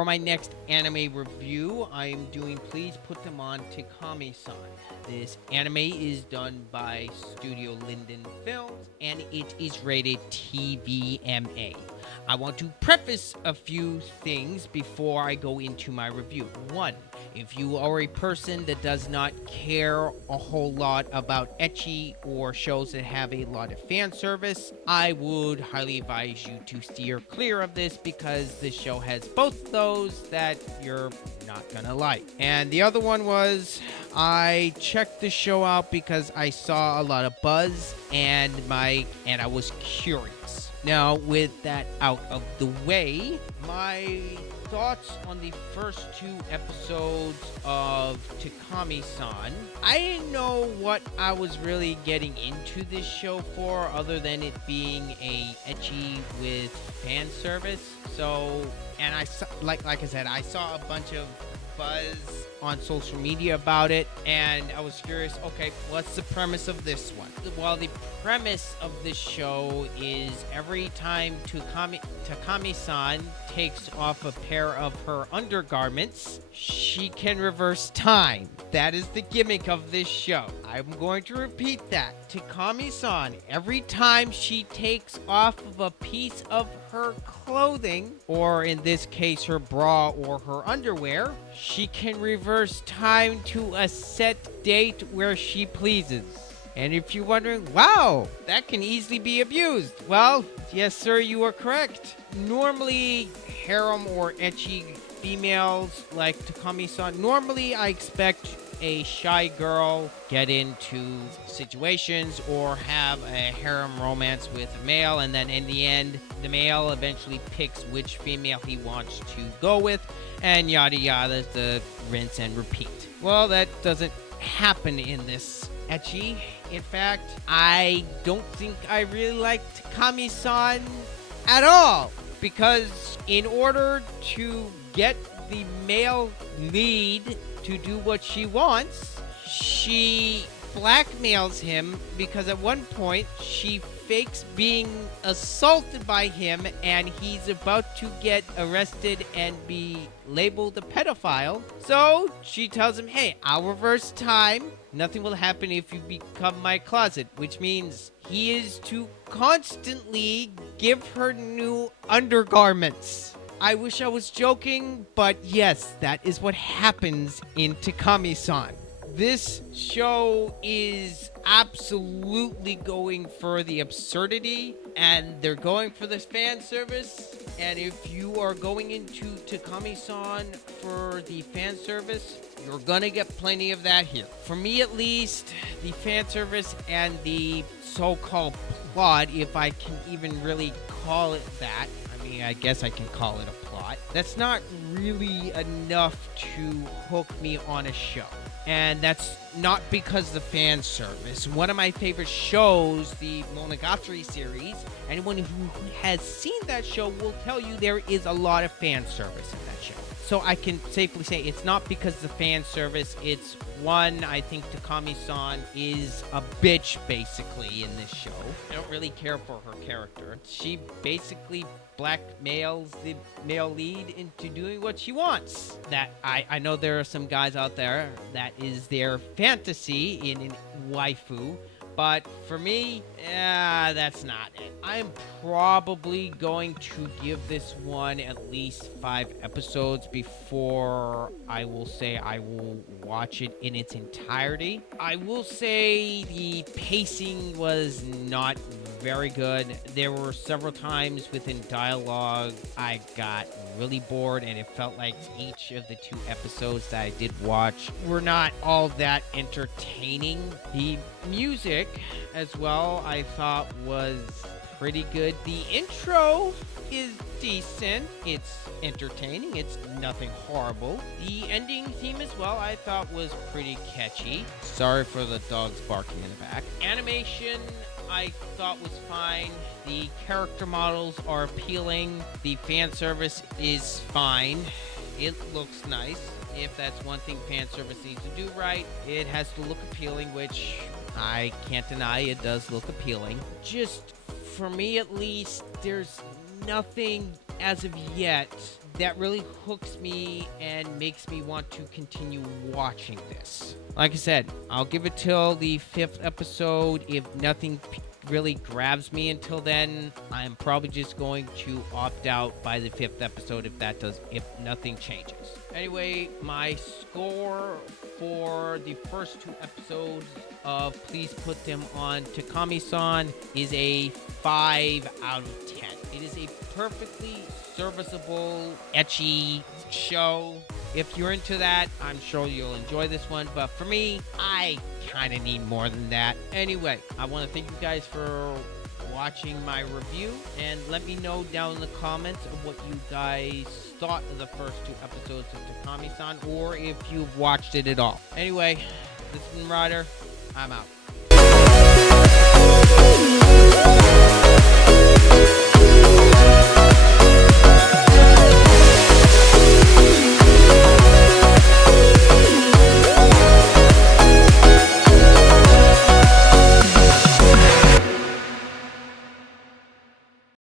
For my next anime review, I am doing Please Put Them On Takami-san. This anime is done by Studio Linden Films, and it is rated TVMA. I want to preface a few things before I go into my review. One, if you are a person that does not care a whole lot about ecchi or shows that have a lot of fan service, I would highly advise you to steer clear of this because this show has both those that you're not gonna like. And the other one was I checked the show out because I saw a lot of buzz and I was curious. Now, with that out of the way, my thoughts on the first 2 episodes of Takami-san. I didn't know what I was really getting into this show for, other than it being a ecchi with fan service. So, and I like I said, I saw a bunch of buzz on social media about it, and I was curious, okay, what's the premise of this one? Well, the premise of this show is every time Takami-san takes off a pair of her undergarments, she can reverse time. That is the gimmick of this show. I'm going to repeat that. Takami-san, every time she takes off of a piece of her clothing, or in this case her bra or her underwear, she can reverse time to a set date where she pleases. And if you're wondering, wow, that can easily be abused. Well, yes sir, you are correct. Normally, harem or ecchi females like Takami-san, normally I expect a shy girl get into situations or have a harem romance with a male, and then in the end, the male eventually picks which female he wants to go with, and yada yada, the rinse and repeat. Well, that doesn't happen in this ecchi. In fact, I don't think I really liked Takami-san at all, because in order to get the male lead to do what she wants, she blackmails him, because at one point she fakes being assaulted by him and he's about to get arrested and be labeled a pedophile. So she tells him, hey, I'll reverse time. Nothing will happen if you become my closet, which means he is to constantly give her new undergarments. I wish I was joking, but yes, that is what happens in Takami-san. This show is absolutely going for the absurdity, and they're going for this fan service. And if you are going into Takami-san for the fan service, you're gonna get plenty of that here. For me at least, the fan service and the so-called plot, if I can even really call it that, I guess I can call it a plot. That's not really enough to hook me on a show. And that's not because of the fan service. One of my favorite shows, the Monogatari series, anyone who has seen that show will tell you there is a lot of fan service in that show. So I can safely say it's not because of the fan service. It's one, I think Takami-san is a bitch, basically, in this show. I don't really care for her character. She basically blackmails the male lead into doing what she wants. That I know there are some guys out there that is their fantasy in waifu, but for me, that's not it. I'm probably going to give this one at least 5 episodes before I will say I will watch it in its entirety. I will say the pacing was not very good. There were several times within dialogue I got really bored, and it felt like each of the 2 episodes that I did watch were not all that entertaining. The music as well I thought was pretty good. The intro is decent. It's entertaining. It's nothing horrible. The ending theme as well I thought was pretty catchy. Sorry for the dogs barking in the back. Animation I thought was fine. The character models are appealing. The fan service is fine. It looks nice. If that's one thing fan service needs to do right, it has to look appealing, which I can't deny it does look appealing. Just for me at least, there's nothing as of yet that really hooks me and makes me want to continue watching this. Like I said, I'll give it till the 5th episode. If nothing really grabs me until then, I'm probably just going to opt out by the 5th episode if nothing changes. Anyway, my score for the first 2 episodes of Please Put Them on Takami-san is a 5 out of 10. It is a perfectly serviceable, ecchi show. If you're into that, I'm sure you'll enjoy this one. But for me, I kind of need more than that. Anyway, I want to thank you guys for watching my review. And let me know down in the comments of what you guys thought of the first 2 episodes of Takami-san, or if you've watched it at all. Anyway, this has been Ryder. I'm out.